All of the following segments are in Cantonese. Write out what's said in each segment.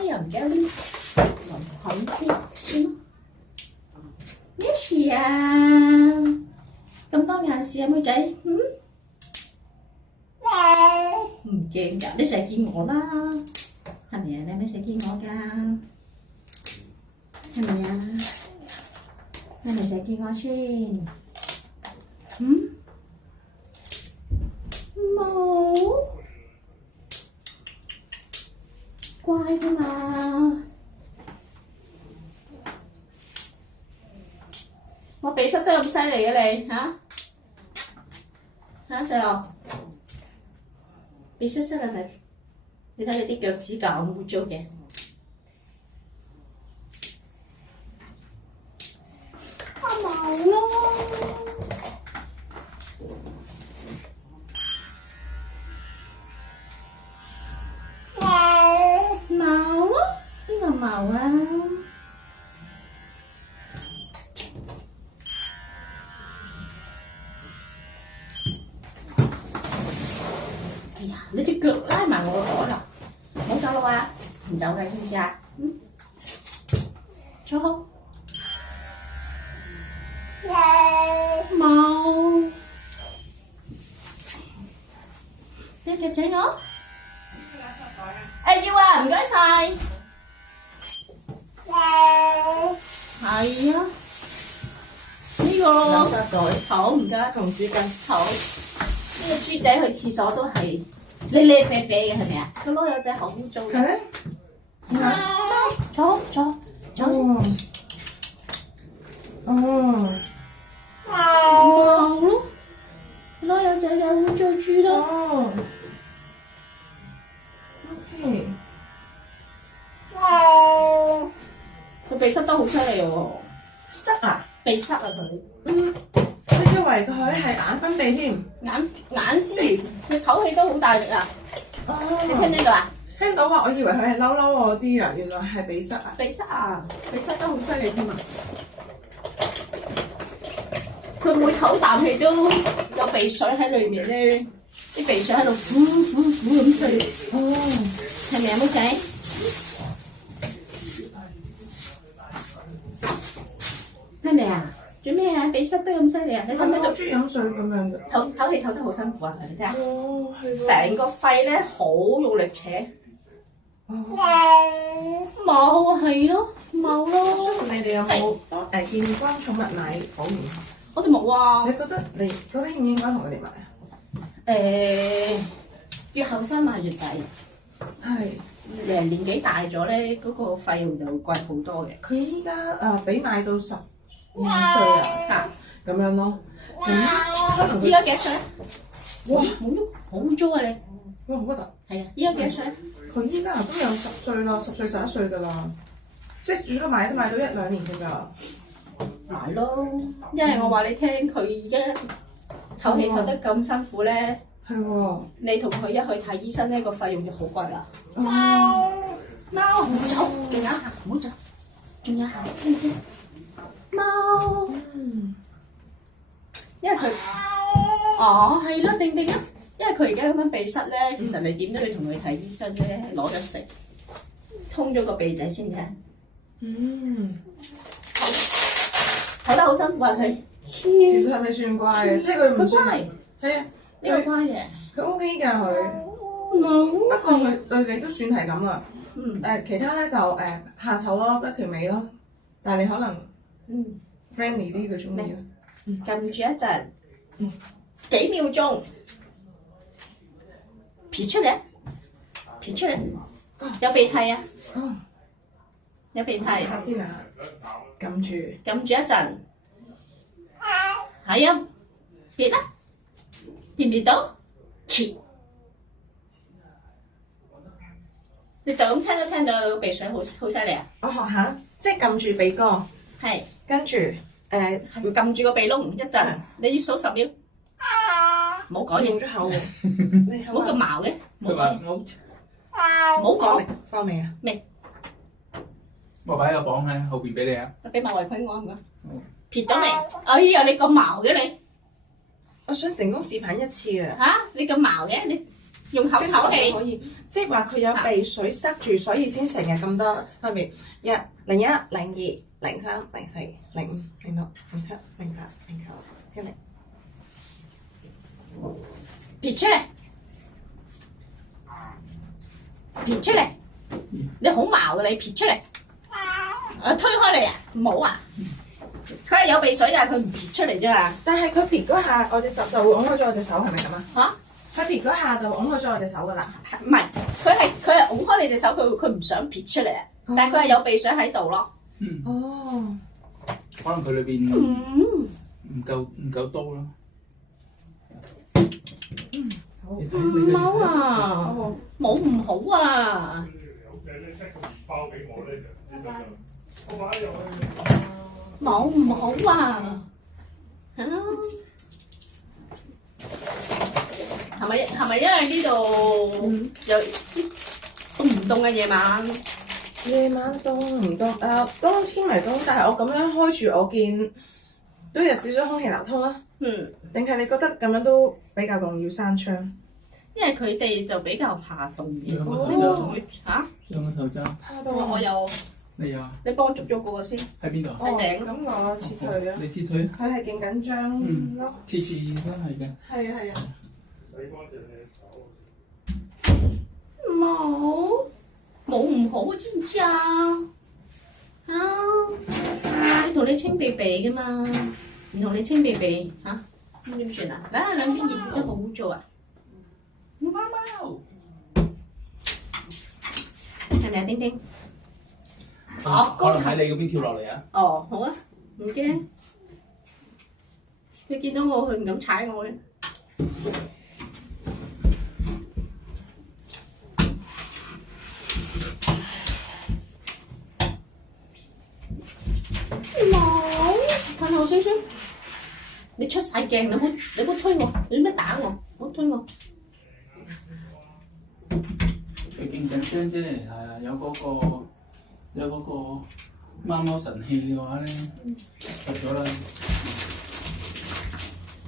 哎呀，唔記得拎好啲算咯。咩事啊？咁多眼屎啊，妹仔？唔驚㗎，你成日見我啦，係咪啊？你係咪成日見我㗎？係咪啊？你係咪成日見我先？冇，乖㗎嘛。我鼻塞得咁犀利啊你嚇？嚇細路，鼻塞塞啊你睇你啲腳趾甲咁污糟嘅。冇咯，冇咯，邊個冇啊？哎呀，你隻腳拉埋我個袋啦，唔好走啦啊！唔走嘅知唔知啊？坐好。冇，你夾仔我？誒要啊，唔該晒。係啊，呢個垃圾袋好唔該，同紙巾好。呢個豬仔去廁所都係哩哩啡啡嘅係咪啊？個籮柚仔好污糟嘅。係咩？坐先。冇咯，攞有仔有污糟豬咯。OK。佢鼻塞得好犀利喎。塞啊？鼻塞啊佢。我以為佢係眼分泌添。眼之餘，佢唞氣都好大力啊。你聽唔聽到啊？聽到啊！我以為佢係嬲嬲嗰啲啊，原來係鼻塞啊。鼻塞啊！鼻塞得好犀利添啊！佢每唞啖氣都有鼻水喺裏面咧，啲鼻水喺度呼咁吹。係咪啊，妹仔？係咪啊？做咩啊？鼻塞得咁犀利啊！你睇唔睇到？中意飲水咁樣嘅。唞氣唞得好辛苦啊！你睇下。哦，係喎。成個肺咧好用力扯。冇係咯，冇咯。你哋有冇見關寵物買保險？我哋冇啊。你覺得應唔應該同佢哋買啊？越後生買越抵。係。年紀大咗咧，嗰個費用就會貴好多嘅。佢依家俾買到12歲啊，咁樣咯。可能依家幾歲？哇！冇喐，好污糟啊你！哇，好核突。係啊，依家幾歲？佢依家都有10歲啦，10歲11歲㗎啦，即係最多買都買到1-2年㗎咋。買咯，因為我話你聽，佢而家唞氣唞得咁辛苦咧。係喎。你同佢一去睇醫生咧，個費用就好貴啦。貓唔好走，仲有一下，唔好走，仲有一下，知唔知？貓。因為佢，係咯，定啦。因為佢而家咁樣鼻塞咧，其實你點都要同佢睇醫生咧，攞咗食，通咗個鼻仔先嘅。唞得好辛苦啊佢。其實係咪算乖嘅？即係佢唔算係。係啊，呢個乖嘅。佢 OK 㗎佢。冇。不過佢對你都算係咁啦。其他咧就下手咯，得條尾咯。但係你可能friendly 啲，佢中意啦。撳住一陣，幾秒鐘，撇出嚟，有鼻涕啊！有鼻涕。下先啊，撳住一陣，係啊，撇啦，撇唔撇到？撇。你就咁聽到鼻水好犀利啊！我學下，即係撳住鼻哥，係，跟住撳住個鼻窿一陣，你要數10秒，唔好講嘢，用咗口喎，唔好咁矛嘅，唔好講嘢，唔好講，放未啊？未。我擺個磅喺後邊俾你啊！俾埋圍裙我唔該。撇咗未？哎呀，你咁矛嘅你！我想成功示範一次啊！嚇，你咁矛嘅你？用口跟住我就唞氣。可以，即係話佢有鼻水塞住，所以先成日咁多分別。01、02、03、04、05、06、07、08、09、10。撇出嚟，撇出嚟，你好矛嘅你撇出嚟，推開你啊，唔好啊！佢係有鼻水㗎，佢唔撇出嚟啫嘛。但係佢撇嗰下，我隻手就會拱開咗我隻手，係咪咁啊？嚇？佢撇嗰下就拱開咗我隻手㗎啦。唔係，佢係拱開你隻手，佢唔想撇出嚟啊，但係佢係有鼻水喺度咯。嗯。哦。可能佢裏邊唔夠多咯。唔好啊，冇唔好啊。冇唔好啊！係咪因為呢度有凍唔凍嘅夜晚？夜晚凍唔凍？當天咪凍，但係我咁樣開住，我見都有少少空氣流通啦。定係你覺得咁樣都比較凍，要閂窗？因為佢哋就比較怕凍嘅。兩個頭你就同佢嚇？兩個頭罩。怕到我有。你有？你幫我捉咗嗰個先。喺邊度？喺頂。咁我撤退啊！你撤退？佢係勁緊張咯。次次都係嘅。係啊係啊。洗乾淨你手。冇唔好，知唔知啊？要同你清鼻鼻噶嘛，唔同你清鼻鼻嚇，咁點算啊？嗱，兩邊熱住得好污糟啊！貓貓，係咪啊？丁丁？可能喺你嗰邊跳落嚟啊！哦，好啊，唔驚。佢見到我，佢唔敢踩我嘅。冇，褪後少少。你出晒鏡，你唔好推我，你做咩打我？唔好推我。佢勁緊張啫，係啊，有嗰個貓貓神器嘅話咧，得咗啦。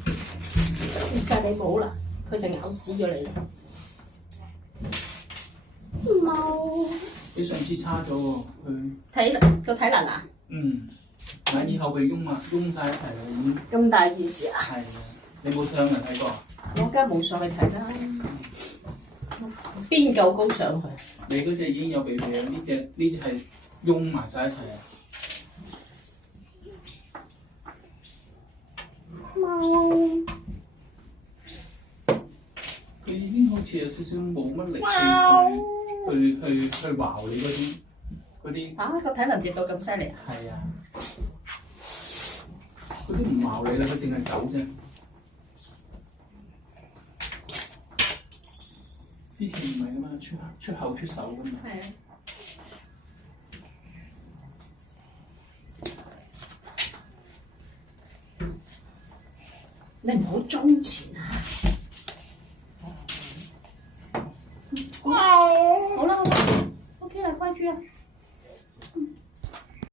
其實你冇啦，佢就咬死咗你啦。冇。比上次差咗喎，佢個體能啊？眼耳後鼻擁晒一齊啦已經。咁大件事啊？係啊，你冇上嚟睇過？我梗係冇上去睇啦。邊夠高上去？你嗰隻已經有鼻鼻啦，呢隻係擁埋晒一齊啊！冇。佢已經好似有少少冇乜力去刨你嗰啲。啊！個體能跌到咁犀利啊！係啊，嗰啲唔刨你啦，佢淨係走啫。之前唔係噶嘛，出口出手噶嘛。係啊。你唔好裝前啊！好啦，OK 啦，乖豬啊！